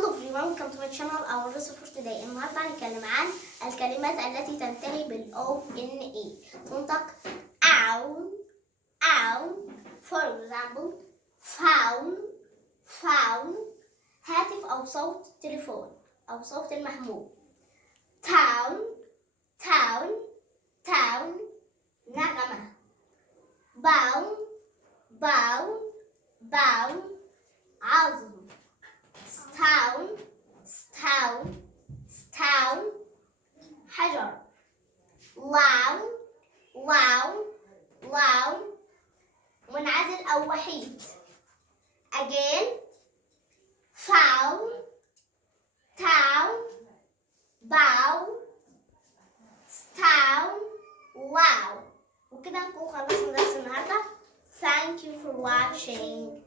Hello everyone, welcome to my channel, our lesson for today. النهارده هنتكلم عن الكلمات التي تنتهي بالأو إن إي. تنطق أو أو. For example, phone. هاتف أو صوت تليفون أو صوت المحمول. town. نغمة. bow. عظم. stone. حجر. loud. منعزل أو وحيد. again. town. bow. stone. wow. وكده نكون خلصنا درس النهارده. Thank you for watching.